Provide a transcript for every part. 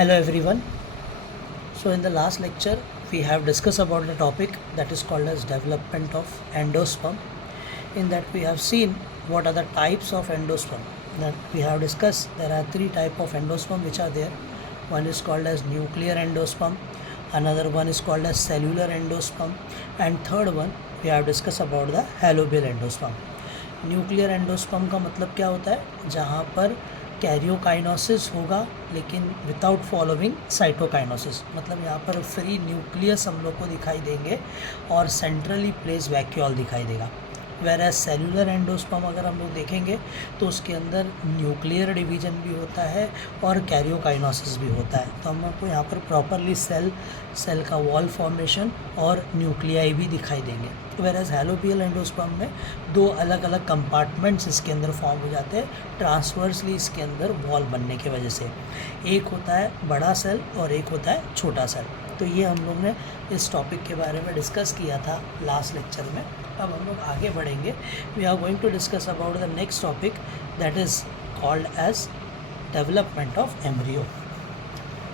Hello everyone. So in the last lecture we have discussed about the topic that is called as development of endosperm. In that we have seen what are the types of endosperm. That we have discussed there are three types of endosperm which are there. One is called as nuclear endosperm, another one is called as cellular endosperm, and third one we have discussed about the halobial endosperm. Nuclear endosperm का मतलब क्या होता है, जहाँ पर कैरियोकाइनोसिस होगा लेकिन without following साइटोकाइनोसिस, मतलब यहाँ पर फ्री न्यूक्लियस हम लोग को दिखाई देंगे और सेंट्रली प्लेस वैक्यूल दिखाई देगा। वेर एज सेलुलर एंडोस्पर्म अगर हम लोग देखेंगे तो उसके अंदर न्यूक्लियर डिवीजन भी होता है और कैरियोकाइनोसिस भी होता है। तो हम आपको यहाँ पर प्रॉपरली सेल का वॉल फॉर्मेशन और न्यूक्लियाई भी दिखाई देंगे। वेर एज हैलोबियल एंडोस्पर्म में दो अलग अलग कंपार्टमेंट्स इसके अंदर फॉर्म हो जाते हैं ट्रांसवर्सली इसके अंदर वॉल बनने की वजह से। एक होता है बड़ा सेल और एक होता है छोटा सेल। तो ये हम लोग ने इस टॉपिक के बारे में डिस्कस किया था लास्ट लेक्चर में। अब हम लोग आगे बढ़ेंगे। We are going to discuss about the next topic that is called as development of embryo.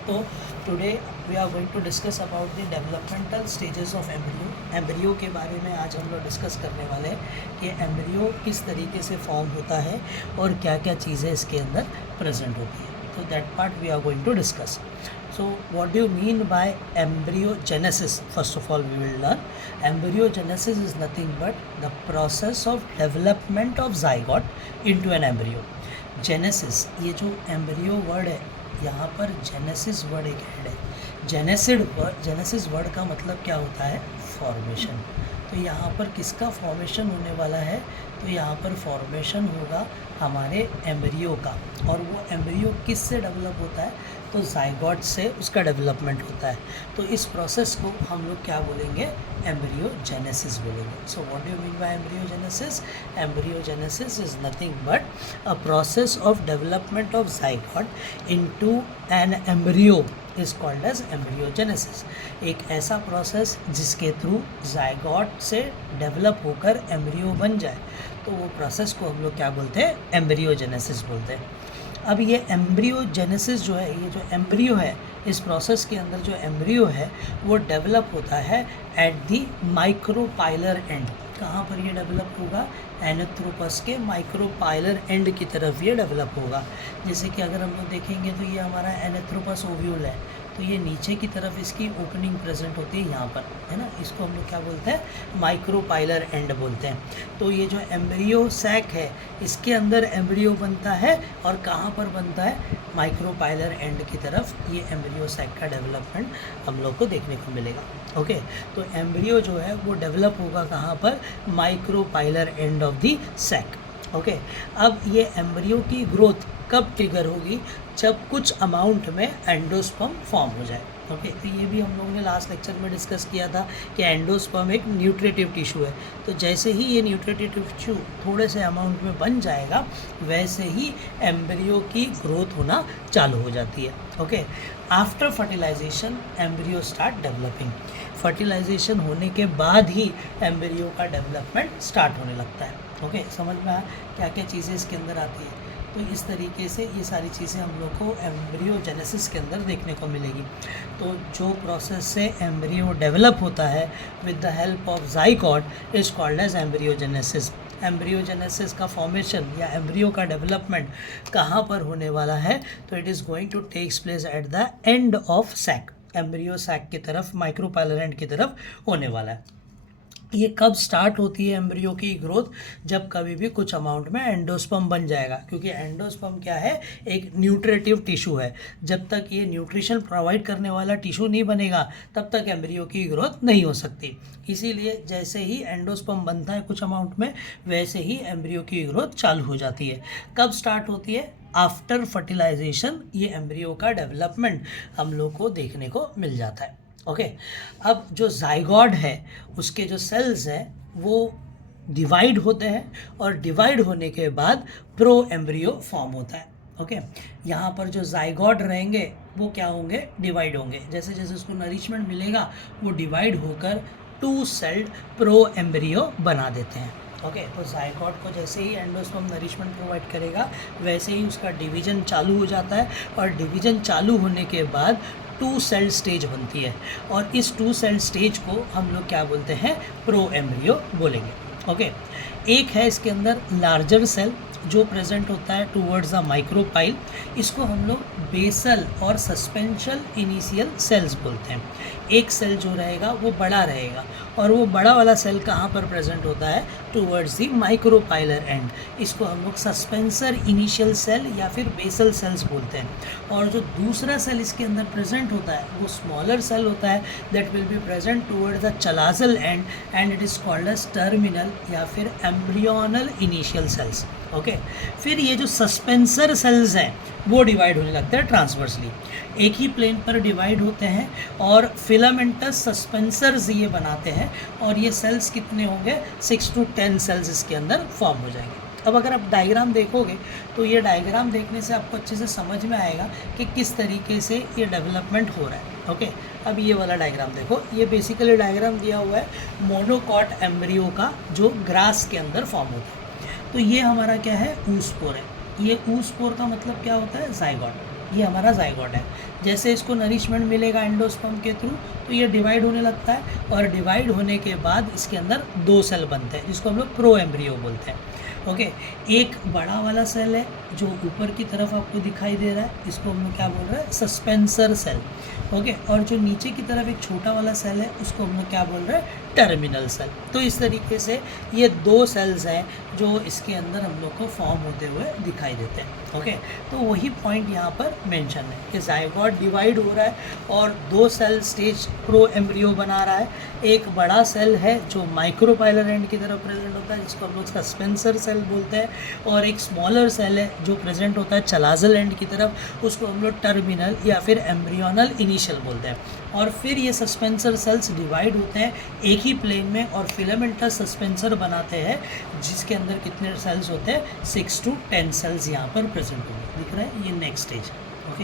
तो today we are going to discuss about the developmental stages of embryo. Embryo के बारे में आज हम लोग डिस्कस करने वाले हैं कि एम्ब्रियो किस तरीके से फॉर्म होता है और क्या क्या चीज़ें इसके अंदर प्रेजेंट होती है। तो that part we are going to discuss. So what do you mean by embryogenesis? First of all, we will learn embryogenesis is nothing but the process of development of zygote into an embryo. Genesis, ये जो embryo word है यहाँ पर genesis word एक head है। genesis word का मतलब क्या होता है, फॉर्मेशन। तो यहाँ पर किसका फॉर्मेशन होने वाला है, तो यहाँ पर फॉर्मेशन होगा हमारे एम्ब्रियो का। और वो एम्ब्रियो किस से डेवलप होता है, तो जाइगोट से उसका डेवलपमेंट होता है। तो इस प्रोसेस को हम लोग क्या बोलेंगे, एम्ब्रियोजेनेसिस बोलेंगे। So what do you mean by embryogenesis? Embryogenesis is nothing but a process of development of zygote into an embryo is called as embryogenesis. एक ऐसा प्रोसेस जिसके थ्रू जाइगोट से डेवलप होकर एम्ब्रियो बन जाए, तो वो प्रोसेस को हम लोग क्या बोलते हैं, एम्ब्रियोजेनेसिस बोलते हैं। अब ये एम्ब्रियोजेनेसिस जो है, ये जो एम्ब्रियो है, इस प्रोसेस के अंदर जो एम्ब्रियो है वो डेवलप होता है एट दी माइक्रोपाइलर एंड। कहाँ पर ये डेवलप होगा, एनाथ्रोपस के माइक्रोपाइलर एंड की तरफ ये डेवलप होगा। जैसे कि अगर हम लोग देखेंगे तो ये हमारा एनाथ्रोपस ओव्यूल है, तो ये नीचे की तरफ इसकी ओपनिंग प्रेजेंट होती है यहाँ पर, है ना। इसको हम लोग क्या बोलते हैं, माइक्रोपाइलर एंड बोलते हैं। तो ये जो एम्ब्रियो सैक है इसके अंदर एम्ब्रियो बनता है और कहाँ पर बनता है, माइक्रोपाइलर एंड की तरफ ये एम्ब्रियो सैक का डेवलपमेंट हम लोग को देखने को मिलेगा। ओके, तो एम्ब्रियो जो है वो डेवलप होगा कहाँ पर, micropylar end of the sac. Okay, अब ये एम्ब्रियो की ग्रोथ कब ट्रिगर होगी, जब कुछ अमाउंट में एंडोस्पर्म फॉर्म हो जाए। ओके, तो ये भी हम लोगों ने लास्ट लेक्चर में डिस्कस किया था कि एंडोस्पर्म एक न्यूट्रिटिव टिश्यू है। तो जैसे ही ये न्यूट्रिटिव टिश्यू थोड़े से अमाउंट में बन जाएगा, वैसे ही एम्ब्रियो की ग्रोथ होना चालू हो जाती है। Okay, after fertilization embryo start developing. Fertilization होने के बाद ही एम्ब्रियो का डेवलपमेंट स्टार्ट होने लगता है। ओके, समझ में आया क्या क्या चीज़ें इसके अंदर आती है। तो इस तरीके से ये सारी चीज़ें हम लोग को एम्ब्रियोजेनेसिस के अंदर देखने को मिलेगी। तो जो प्रोसेस से एम्ब्रियो डेवलप होता है with the help of zygote is called as embryogenesis. Embryogenesis का फॉर्मेशन या एम्ब्रियो का डेवलपमेंट कहाँ पर होने वाला है, तो it is going to takes place at the end of sac. Embryo sac की तरफ, माइक्रोपाइलर एंड की तरफ होने वाला है। ये कब स्टार्ट होती है एम्ब्रियो की ग्रोथ, जब कभी भी कुछ अमाउंट में एंडोस्पर्म बन जाएगा। क्योंकि एंडोस्पर्म क्या है, एक न्यूट्रिटिव टिश्यू है। जब तक ये न्यूट्रिशन प्रोवाइड करने वाला टिश्यू नहीं बनेगा तब तक एम्ब्रियो की ग्रोथ नहीं हो सकती। इसीलिए जैसे ही एंडोस्पर्म बनता है कुछ अमाउंट में, वैसे ही एम्ब्रियो की ग्रोथ चालू हो जाती है। कब स्टार्ट होती है, आफ्टर फर्टिलाइजेशन ये एम्ब्रियो का डेवलपमेंट हम लोग को देखने को मिल जाता है। ओके, अब जो जाइगोट है उसके जो सेल्स हैं वो डिवाइड होते हैं और डिवाइड होने के बाद प्रो एम्ब्रियो फॉर्म होता है। ओके, यहाँ पर जो जाइगोट रहेंगे वो क्या होंगे, डिवाइड होंगे। जैसे जैसे उसको नरिशमेंट मिलेगा वो डिवाइड होकर टू सेल्ड प्रो एम्ब्रियो बना देते हैं। ओके, तो जायगोट को जैसे ही एंडोस्पर्म नरिशमेंट प्रोवाइड करेगा वैसे ही उसका डिवीजन चालू हो जाता है, और डिवीजन चालू होने के बाद 2 सेल स्टेज बनती है, और इस 2 सेल स्टेज को हम लोग क्या बोलते हैं, प्रो एम्ब्रियो बोलेंगे। ओके, एक है इसके अंदर लार्जर सेल जो प्रेजेंट होता है टूवर्ड्स द माइक्रोपाइल, इसको हम लोग बेसल और सस्पेंशन इनिशियल सेल्स बोलते हैं। एक सेल जो रहेगा वो बड़ा रहेगा, और वो बड़ा वाला सेल कहाँ पर प्रेजेंट होता है, टूवर्ड्स द माइक्रोपाइलर एंड, इसको हम लोग सस्पेंसर इनिशियल सेल या फिर बेसल सेल्स बोलते हैं। और जो दूसरा सेल इसके अंदर प्रेजेंट होता है वो स्मॉलर सेल होता है, that will be present towards the chalazal end it is called as terminal या फिर एम्ब्रियोनल इनिशियल सेल्स। ओके, फिर ये जो सस्पेंसर सेल्स हैं वो डिवाइड होने लगते हैं ट्रांसवर्सली, एक ही प्लेन पर डिवाइड होते हैं, और फिलामेंटस सस्पेंसर्स ये बनाते हैं, और ये सेल्स कितने होंगे, 6 to 10 सेल्स इसके अंदर फॉर्म हो जाएंगे। अब अगर आप डायग्राम देखोगे तो ये डायग्राम देखने से आपको अच्छे से समझ में आएगा कि किस तरीके से ये डेवलपमेंट हो रहा है। ओके, अब ये वाला डायग्राम देखो, ये बेसिकली डायग्राम दिया हुआ है मोनोकॉट एम्ब्रियो का जो ग्रास के अंदर फॉर्म होता है। तो ये हमारा क्या है, ऊस्पोर है। ये ऊस्पोर का मतलब क्या होता है, जायगोट। ये हमारा जायगोट है। जैसे इसको नरिशमेंट मिलेगा एंडोस्पर्म के थ्रू तो ये डिवाइड होने लगता है, और डिवाइड होने के बाद इसके अंदर 2 सेल बनते हैं जिसको हम लोग प्रो एम्ब्रियो बोलते हैं। ओके, एक बड़ा वाला सेल है जो ऊपर की तरफ आपको दिखाई दे रहा है, इसको हम लोग क्या बोल रहे हैं, सस्पेंसर सेल। ओके, और जो नीचे की तरफ एक छोटा वाला सेल है उसको हम लोग क्या बोल रहे हैं, टर्मिनल सेल। तो इस तरीके से ये 2 सेल्स हैं जो इसके अंदर हम लोग को फॉर्म होते हुए दिखाई देते हैं। ओके, तो वही पॉइंट यहाँ पर मेंशन है कि जायगोट डिवाइड हो रहा है और 2 सेल स्टेज प्रो एम्ब्रियो बना रहा है। एक बड़ा सेल है जो माइक्रोपाइलर एंड की तरफ प्रेजेंट होता है जिसको हम लोग सस्पेंसर सेल बोलते हैं, और एक स्मॉलर सेल है जो प्रेजेंट होता है चलाजल एंड की तरफ, उसको हम लोग टर्मिनल या फिर एम्ब्रियोनल इनिशियल बोलते हैं। और फिर ये सस्पेंसर सेल्स डिवाइड होते हैं एक ही प्लेन में और फिलामेंटस सस्पेंसर बनाते हैं जिसके अंदर कितने सेल्स होते हैं, 6 to 10 सेल्स यहाँ पर प्रेजेंट होंगे। दिख रहा है ये नेक्स्ट स्टेज। ओके,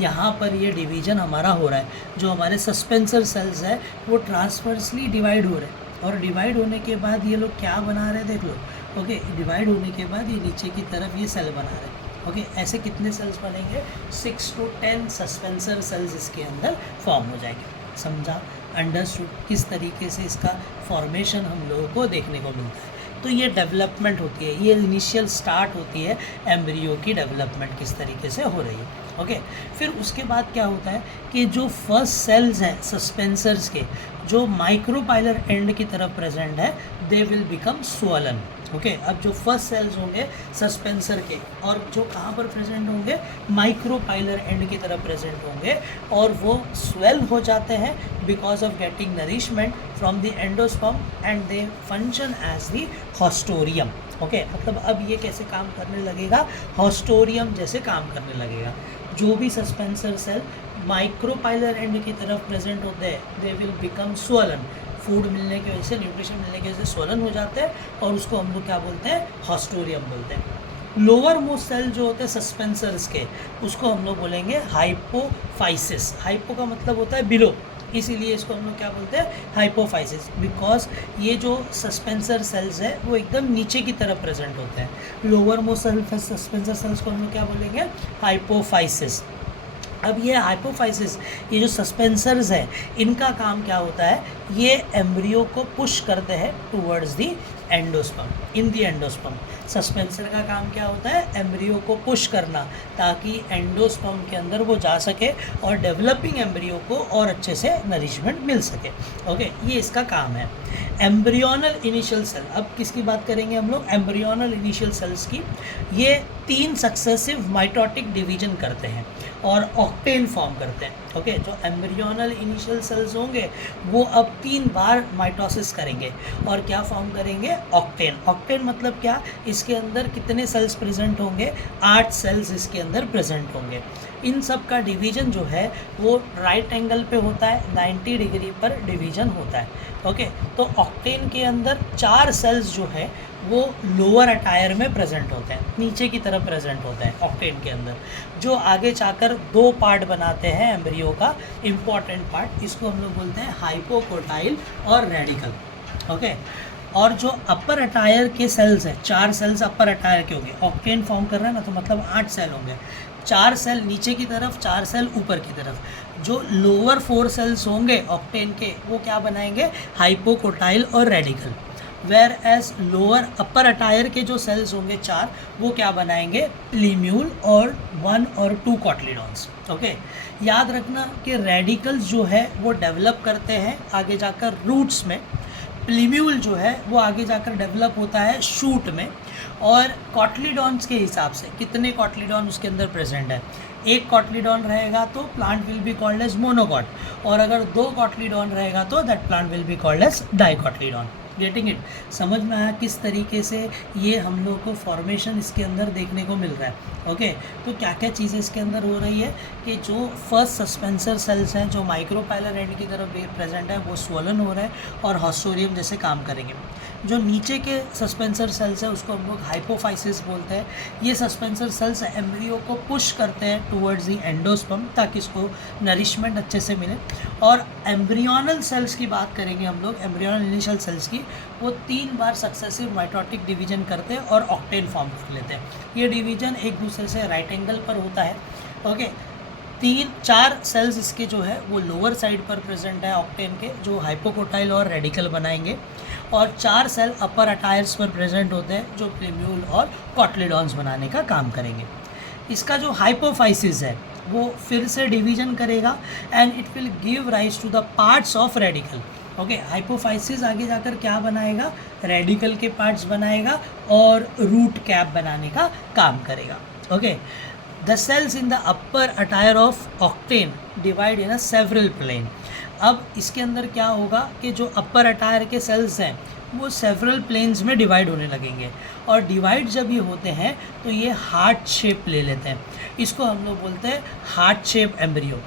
यहाँ पर ये डिवीजन हमारा हो रहा है। जो हमारे सस्पेंसर सेल्स है वो ट्रांसवर्सली डिवाइड हो रहे हैं, और डिवाइड होने के बाद ये लोग क्या बना रहे हैं, देख लो। ओके, डिवाइड होने के बाद ये नीचे की तरफ ये सेल बना रहे हैं। ओके, ऐसे कितने सेल्स बनेंगे, 6 to 10 सस्पेंसर सेल्स इसके अंदर फॉर्म हो जाएंगे। समझा, अंडरस्टूड किस तरीके से इसका फॉर्मेशन हम लोगों को देखने को मिलता है। तो ये डेवलपमेंट होती है, ये इनिशियल स्टार्ट होती है एम्ब्रियो की डेवलपमेंट किस तरीके से हो रही है। ओके, फिर उसके बाद क्या होता है कि जो फर्स्ट सेल्स हैं सस्पेंसर्स के जो माइक्रोपाइलर एंड की तरफ प्रेजेंट है, they will become swollen. Okay, अब जो फर्स्ट सेल्स होंगे सस्पेंसर के और जो कहाँ पर प्रेजेंट होंगे, माइक्रोपाइलर एंड की तरफ प्रेजेंट होंगे, और वो स्वेल हो जाते हैं because of getting nourishment from the endosperm and they function as the haustorium. Okay, मतलब अब ये कैसे काम करने लगेगा, हॉस्टोरियम जैसे काम करने लगेगा। जो भी सस्पेंसर सेल माइक्रोपाइलर एंड की तरफ प्रेजेंट होते हैं, they will become swollen. Food मिलने की वजह से, न्यूट्रिशन मिलने की वजह से स्वॉलन हो जाते हैं, और उसको हम लोग क्या बोलते हैं, हॉस्टोरियम बोलते हैं। लोअर मोस्ट सेल जो होते हैं सस्पेंसर्स के, उसको हम लोग बोलेंगे हाइपोफाइसिस। हाइपो का मतलब होता है बिलो, इसीलिए इसको हम लोग क्या बोलते हैं, हाइपोफाइसिस, बिकॉज ये जो सस्पेंसर सेल्स है वो एकदम नीचे की तरफ प्रेजेंट होते हैं। लोअर मोस्ट सस्पेंसर सेल्स को हम लोग क्या बोलेंगे, हाइपोफाइसिस। अब ये हाइपोफाइसिस, ये जो सस्पेंसर्स हैं, इनका काम क्या होता है, ये एम्ब्रियो को पुश करते हैं towards the endosperm, in the endosperm. Suspensor का काम क्या होता है, एम्ब्रियो को पुश करना ताकि एंडोस्पर्म के अंदर वो जा सके और डेवलपिंग एम्ब्रियो को और अच्छे से नरिशमेंट मिल सके। ओके, ये इसका काम है। एम्ब्रियोनल इनिशियल सेल, अब किसकी बात करेंगे हम लोग, एम्ब्रियोनल इनिशियल सेल्स की। ये 3 सक्सेसिव माइटोटिक डिवीजन करते हैं और ऑक्टेन फॉर्म करते हैं। ओके, जो एम्ब्रियोनल इनिशियल सेल्स होंगे वो अब 3 बार माइटोसिस करेंगे और क्या फॉर्म करेंगे, ऑक्टेन। ऑक्टेन मतलब क्या, इसके अंदर कितने सेल्स प्रेजेंट होंगे, 8 सेल्स इसके अंदर प्रेजेंट होंगे। इन सब का डिवीजन जो है वो राइट एंगल पे होता है, 90 डिग्री पर डिवीजन होता है। ओके, तो ऑक्टेन के अंदर 4 सेल्स जो है वो लोअर अटायर में प्रेजेंट होते हैं, नीचे की तरफ प्रेजेंट होते हैं ऑक्टेन के अंदर, जो आगे जाकर 2 पार्ट बनाते हैं एम्ब्रियो का, इम्पॉर्टेंट पार्ट। इसको हम लोग बोलते हैं हाइपोकोटाइल और रेडिकल। ओके, और जो अपर अटायर के सेल्स हैं, 4 सेल्स अपर अटायर के होंगे, ऑक्टेन फॉर्म कर रहा है ना, तो मतलब 8 सेल होंगे, 4 सेल नीचे की तरफ, 4 सेल ऊपर की तरफ। जो लोअर 4 सेल्स होंगे ऑक्टेन के, वो क्या बनाएंगे, हाइपोकोटाइल और radicle. Where as lower upper tier के जो सेल्स होंगे 4, वो क्या बनाएंगे, प्लीम्यूल और 1 और 2 कॉटलीडॉन्स। ओके, याद रखना कि रेडिकल्स जो है वो डेवलप करते हैं आगे जाकर रूट्स में, प्लीम्यूल जो है वो आगे जाकर डेवलप होता है शूट में, और कॉटलीडॉन्स के हिसाब से कितने कॉटलीडॉन उसके अंदर प्रेजेंट है। एक कॉटलीडॉन रहेगा तो plant will be called as monocot, और अगर 2 कॉटलीडॉन रहेगा तो that plant will be called as dicotyledon. Getting it, समझ में आया किस तरीके से ये हम लोग को फॉर्मेशन इसके अंदर देखने को मिल रहा है। ओके, तो क्या क्या चीज़ें इसके अंदर हो रही है कि जो फर्स्ट सस्पेंसर सेल्स हैं जो माइक्रोपाइलर एंड की तरफ प्रेजेंट है वो स्वोलन हो रहा है और हॉस्टोरियम जैसे काम करेंगे। जो नीचे के सस्पेंसर सेल्स है उसको हम लोग हाइपोफाइसिस बोलते हैं। ये सस्पेंसर सेल्स एम्ब्रियो को पुश करते हैं टुवर्ड्स दी एंडोस्पर्म ताकि इसको नरिशमेंट अच्छे से मिले। और एम्ब्रियोनल सेल्स की बात करेंगे हम लोग, एम्ब्रियोनल इनिशियल सेल्स की, वो 3 बार सक्सेसिव माइटोटिक डिवीजन करते हैं और ऑक्टेन फॉर्म कर लेते हैं। ये डिवीजन एक दूसरे से राइट एंगल पर होता है। ओके, 4 सेल्स इसके जो है वो लोअर साइड पर प्रेजेंट है ऑक्टेन के, जो हाइपोकोटाइल और रेडिकल बनाएंगे, और 4 सेल अपर अटायर्स पर प्रेजेंट होते हैं जो प्लीम्यूल और कॉटलीडॉन्स बनाने का काम करेंगे। इसका जो हाइपोफाइसिस है वो फिर से डिवीजन करेगा and it will give rise to the parts of radicle. Okay, hypophysis आगे जाकर क्या बनाएगा, रेडिकल के पार्ट्स बनाएगा और रूट कैप बनाने का काम करेगा। Okay, the cells in the upper tier of octant divide in a several plane. अब इसके अंदर क्या होगा कि जो अपर अटायर के सेल्स हैं वो सेवरल प्लेन्स में डिवाइड होने लगेंगे, और डिवाइड जब ये होते हैं तो ये हार्ट शेप ले लेते हैं। इसको हम लोग बोलते हैं हार्ट शेप एम्ब्रियो।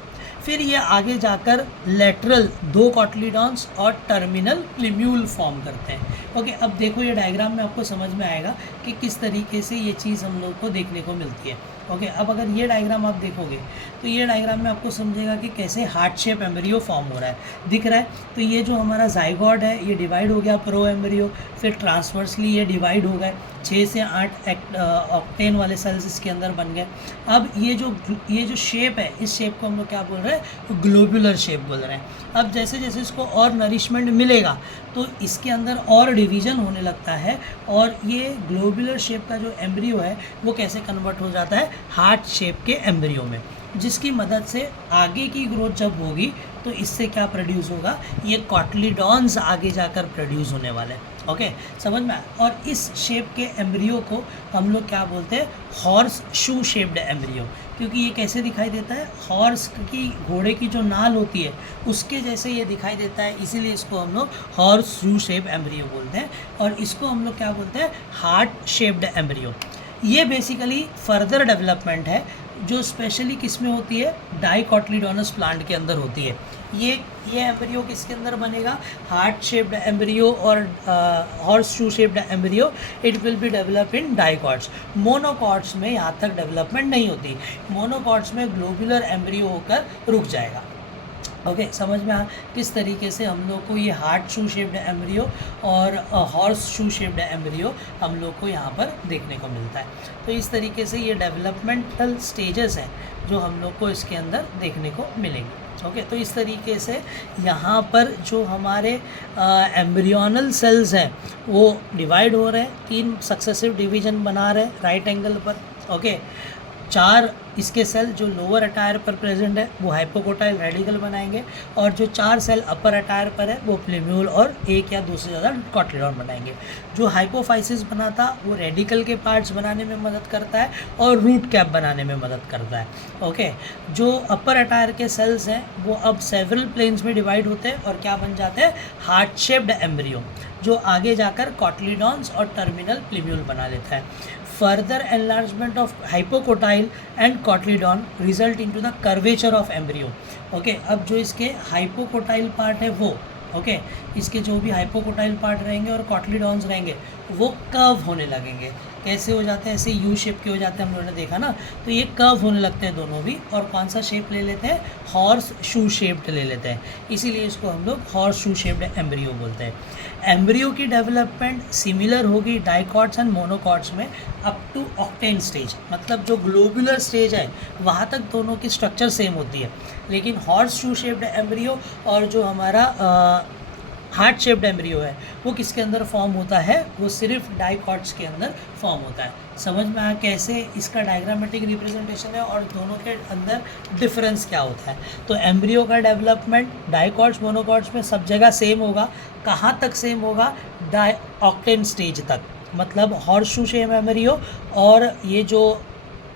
फिर ये आगे जाकर लेटरल 2 कॉटलीडॉन्स और टर्मिनल प्लीम्यूल फॉर्म करते हैं। ओके, अब देखो ये डायग्राम में आपको समझ में आएगा कि किस तरीके से ये चीज़ हम लोग को देखने को मिलती है। ओके, अब अगर ये डायग्राम आप देखोगे तो ये डायग्राम में आपको समझेगा कि कैसे हार्ट शेप एम्ब्रियो फॉर्म हो रहा है, दिख रहा है। तो ये जो हमारा जाइगोट है ये डिवाइड हो गया प्रो एम्ब्रियो, फिर ट्रांसवर्सली ये डिवाइड हो गए, 6 से 8 ऑक्टेन वाले सेल्स इसके अंदर बन गए। अब ये जो शेप है, इस शेप को हम लोग क्या बोल रहे हैं, ग्लोबुलर शेप बोल रहे हैं। अब जैसे जैसे इसको और नरिशमेंट मिलेगा तो इसके अंदर और डिवीज़न होने लगता है, और ये ग्लोबुलर शेप का जो एम्ब्रियो है वो कैसे कन्वर्ट हो जाता है हार्ट शेप के एम्ब्रियो में, जिसकी मदद से आगे की ग्रोथ जब होगी तो इससे क्या प्रोड्यूस होगा, ये कॉटलीडॉन्स आगे जाकर प्रोड्यूस होने वाले हैं। ओके, समझ में। और इस शेप के एम्ब्रियो को हम लोग क्या बोलते हैं, हॉर्स शू शेप्ड एम्ब्रियो, क्योंकि ये कैसे दिखाई देता है, हॉर्स की, घोड़े की जो नाल होती है उसके जैसे ये दिखाई देता है, इसीलिए इसको हम लोग हॉर्स शू शेप एम्ब्रियो बोलते हैं। और इसको हम लोग क्या बोलते हैं, हार्ट शेप्ड एम्ब्रियो। ये बेसिकली फर्दर डेवलपमेंट है जो स्पेशली किस में होती है, डाइकॉटलीडोनस प्लांट के अंदर होती है। ये एम्ब्रियो किसके अंदर बनेगा, हार्ट शेप्ड एम्ब्रियो और horse shoe shaped embryo. It will be develop in dicots. Monocots में यहाँ तक डेवलपमेंट नहीं होती, मोनोकॉट्स में ग्लोबुलर एम्ब्रियो होकर रुक जाएगा। ओके, समझ में आ किस तरीके से हम लोग को ये हार्ट शू शेप्ड एम्ब्रियो और हॉर्स शू शेप्ड एम्ब्रियो हम लोग को यहाँ पर देखने को मिलता है। तो इस तरीके से ये डेवलपमेंटल स्टेजेस हैं जो हम लोग को इसके अंदर देखने को मिलेंगे। ओके, तो इस तरीके से यहाँ पर जो हमारे एम्ब्रियोनल सेल्स हैं वो डिवाइड हो रहे हैं, 3 सक्सेसिव डिवीजन बना रहे हैं राइट एंगल पर। ओके, 4 इसके सेल जो लोअर अटायर पर प्रेजेंट है वो हाइपोकोटाइल रेडिकल बनाएंगे, और जो 4 सेल अपर अटायर पर है वो प्लीम्यूल और 1 या 2 से ज़्यादा कॉटलीडॉन बनाएंगे। जो हाइपोफाइसिस बनाता वो रेडिकल के पार्ट्स बनाने में मदद करता है और रूट कैप बनाने में मदद करता है। ओके, जो अपर अटायर के सेल्स हैं वो अब सेवरल प्लेन्स में डिवाइड होते हैं और क्या बन जाते हैं, हार्ट शेप्ड एम्ब्रियो, जो आगे जाकर कॉटलीडॉन्स और टर्मिनल प्लीम्यूल बना लेता है। Further enlargement of hypocotyle and cotyledon result into the curvature of embryo. Okay, अब जो इसके हाइपोकोटाइल पार्ट है वो इसके जो भी हाइपोकोटाइल पार्ट रहेंगे और कॉटलीडॉन्स रहेंगे वो कर्व होने लगेंगे। कैसे हो जाते हैं, ऐसे यू शेप के हो जाते हैं, हम लोगों ने देखा ना। तो ये कर्व होने लगते हैं दोनों भी, और कौन सा शेप ले लेते हैं, हॉर्स शू शेप्ड ले लेते हैं, इसीलिए इसको हम लोग हॉर्स शू शेप्ड एम्ब्रियो बोलते हैं। एम्ब्रियो की डेवलपमेंट सिमिलर होगी डाइकॉट्स एंड मोनोकॉट्स में अप टू ऑक्टेन स्टेज, मतलब जो ग्लोबुलर स्टेज है वहाँ तक दोनों की स्ट्रक्चर सेम होती है। लेकिन हॉर्स शू शेप्ड एम्ब्रियो और जो हमारा हार्ट शेप्ड एम्ब्रियो है वो किसके अंदर फॉर्म होता है, वो सिर्फ डाइकॉट्स के अंदर फॉर्म होता है। समझ में आया कैसे इसका डायग्रामेटिक रिप्रेजेंटेशन है और दोनों के अंदर डिफरेंस क्या होता है। तो एम्ब्रियो का डेवलपमेंट डाइकॉट्स मोनोकॉट्स में सब जगह सेम होगा। कहाँ तक सेम होगा, ऑक्टेन स्टेज तक, मतलब हॉर्स शू शेप एम्ब्रियो और ये जो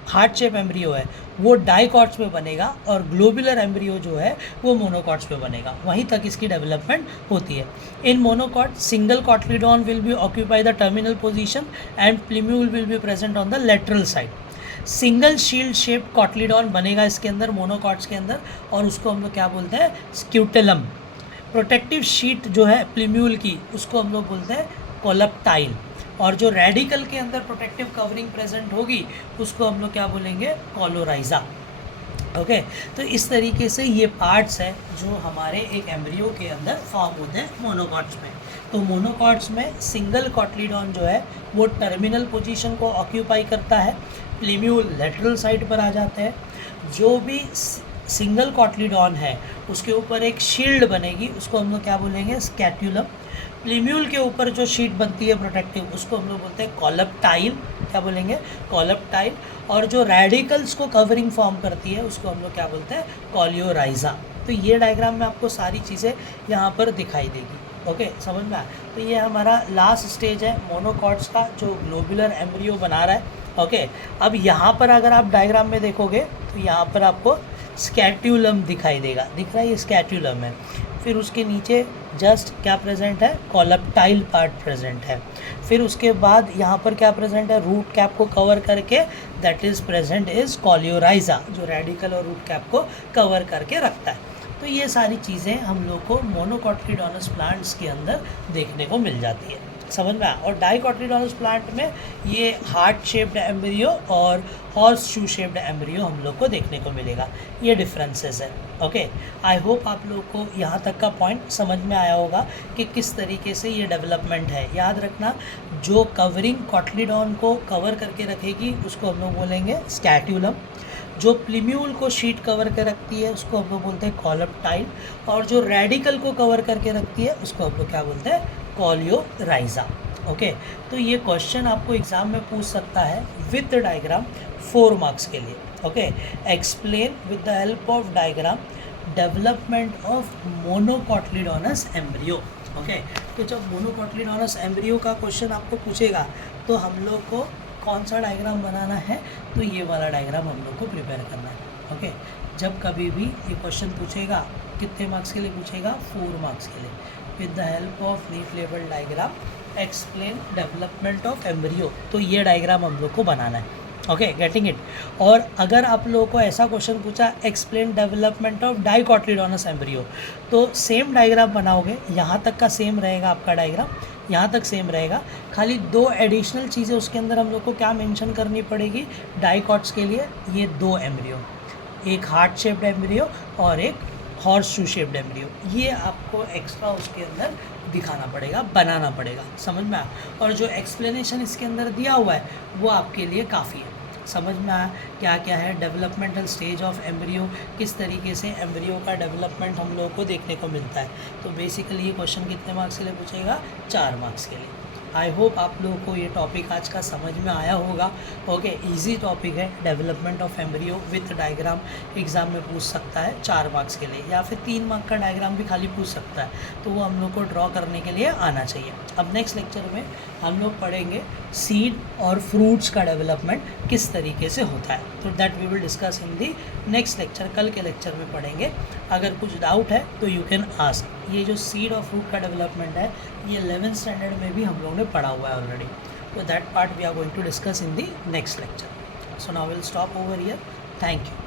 हार्ट शेप एम्ब्रियो है वो डाइकॉट्स में बनेगा और ग्लोबुलर एम्ब्रियो जो है वो मोनोकॉट्स में बनेगा, वहीं तक इसकी डेवलपमेंट होती है। In monocot single cotyledon will be occupy the terminal position and plumule will be present on the lateral side. Single shield shape cotyledon बनेगा इसके अंदर, मोनोकॉट्स के अंदर, और उसको हम लोग क्या बोलते हैं, स्क्यूटेलम। प्रोटेक्टिव शीट जो है प्लीम्यूल की उसको हम लोग बोलते हैं कोलेप्टाइल, और जो रेडिकल के अंदर प्रोटेक्टिव कवरिंग प्रेजेंट होगी उसको हम लोग क्या बोलेंगे, कोलोराइजा। ओके, तो इस तरीके से ये पार्ट्स हैं जो हमारे एक एम्ब्रियो के अंदर फॉर्म होते हैं मोनोकॉट्स में। तो मोनोकॉट्स में सिंगल कॉटलीडॉन जो है वो टर्मिनल पोजीशन को ऑक्यूपाई करता है, प्लीम्यूल लेटरल साइड पर आ जाते हैं। जो भी सिंगल कॉटलीडॉन है उसके ऊपर एक शील्ड बनेगी, उसको हम लोग क्या बोलेंगे, स्कैट्यूलम। प्लीम्यूल के ऊपर जो शीट बनती है प्रोटेक्टिव उसको हम लोग बोलते हैं कोलेप्टाइल, क्या बोलेंगे, कोलेप्टाइल। और जो रेडिकल्स को कवरिंग फॉर्म करती है उसको हम लोग क्या बोलते हैं, कोलियोराइजा। तो ये डायग्राम में आपको सारी चीज़ें यहाँ पर दिखाई देगी। ओके, समझ में आया। तो ये हमारा लास्ट स्टेज है मोनोकॉट्स का जो ग्लोबुलर एम्ब्रियो बना रहा है। ओके, अब यहाँ पर अगर आप डायग्राम में देखोगे तो यहाँ पर आपको स्कैट्यूलम दिखाई देगा, दिख रहा है, ये स्कैट्यूलम है। फिर उसके नीचे जस्ट क्या प्रेजेंट है, कोलेप्टाइल पार्ट प्रेजेंट है। फिर उसके बाद यहाँ पर क्या प्रेजेंट है, रूट कैप को कवर करके that is present is coleorhiza, जो रेडिकल और रूट कैप को कवर करके रखता है। तो ये सारी चीज़ें हम लोग को मोनोकॉटलीडॉनस प्लांट्स के अंदर देखने को मिल जाती है, समझ में आया। और डाइकॉटलीडॉनस प्लांट में ये हार्ट शेप्ड एम्ब्रियो और हॉर्स शू शेप्ड एम्ब्रियो हम लोग को देखने को मिलेगा, ये डिफरेंसेस है। ओके, आई होप आप लोग को यहाँ तक का पॉइंट समझ में आया होगा कि किस तरीके से ये डेवलपमेंट है। याद रखना, जो कवरिंग कॉटलीडॉन को कवर करके रखेगी उसको हम लोग बोलेंगे स्कैट्यूलम। जो प्लीम्यूल को शीट कवर कर रखती है उसको हम लोग बोलते हैं कोलेप्टाइल, और जो रेडिकल को कवर करके रखती है उसको हम लोग क्या बोलते हैं, कोलियोराइजा। ओके, तो ये क्वेश्चन आपको एग्जाम में पूछ सकता है विद डायग्राम 4 मार्क्स के लिए। Okay, explain with the help of diagram development of monocotyledonous embryo. Okay, तो जब मोनोकॉटलीडॉनस एम्ब्रियो का क्वेश्चन आपको पूछेगा तो हम लोग को कौन सा डायग्राम बनाना है, तो ये वाला डायग्राम हम लोग को प्रिपेयर करना है। ओके, जब कभी भी ये क्वेश्चन पूछेगा, कितने मार्क्स के लिए पूछेगा, 4 मार्क्स के लिए, with the help of leaf label diagram explain development of embryo, तो ये डायग्राम हम लोग को बनाना है। Okay, getting it. और अगर आप लोगों को ऐसा क्वेश्चन पूछा एक्सप्लेन डेवलपमेंट ऑफ डाइकॉटलीडॉनस एम्ब्रियो, तो सेम डायग्राम बनाओगे, यहाँ तक का सेम रहेगा आपका डायग्राम, यहाँ तक सेम रहेगा, खाली 2 एडिशनल चीज़ें उसके अंदर हम लोग को क्या मेंशन करनी पड़ेगी डाइकॉट्स के लिए, ये 2 एम्ब्रियो, एक हार्ट शेप्ड एम्ब्रियो और एक हॉर्स शू शेप्ड एम्ब्रियो, ये आपको एक्स्ट्रा उसके अंदर दिखाना पड़ेगा, बनाना पड़ेगा, समझ में आया। और जो एक्सप्लेनेशन इसके अंदर दिया हुआ है वो आपके लिए काफ़ी है। समझ में आया क्या क्या है डेवलपमेंटल स्टेज ऑफ एम्ब्रियो, किस तरीके से एम्ब्रियो का डेवलपमेंट हम लोगों को देखने को मिलता है। तो बेसिकली ये क्वेश्चन कितने मार्क्स के लिए पूछेगा, 4 मार्क्स के लिए। आई होप आप लोगों को ये टॉपिक आज का समझ में आया होगा। ओके, इजी टॉपिक है, development of embryo with diagram exam में पूछ सकता है 4 मार्क्स के लिए, या फिर 3 मार्क का डायग्राम भी खाली पूछ सकता है, तो वो हम लोग को ड्रॉ करने के लिए आना चाहिए। अब नेक्स्ट लेक्चर में हम लोग पढ़ेंगे सीड और फ्रूट्स का डेवलपमेंट किस तरीके से होता है, तो that we will discuss in the next lecture, कल के लेक्चर में पढ़ेंगे। अगर कुछ डाउट है तो यू कैन आस्क। ये जो सीड और फ्रूट का डेवलपमेंट है ये 11th स्टैंडर्ड में भी हम लोगों ने पढ़ा हुआ है ऑलरेडी, तो that part we are going to discuss in the next lecture. So now will stop over here, thank you.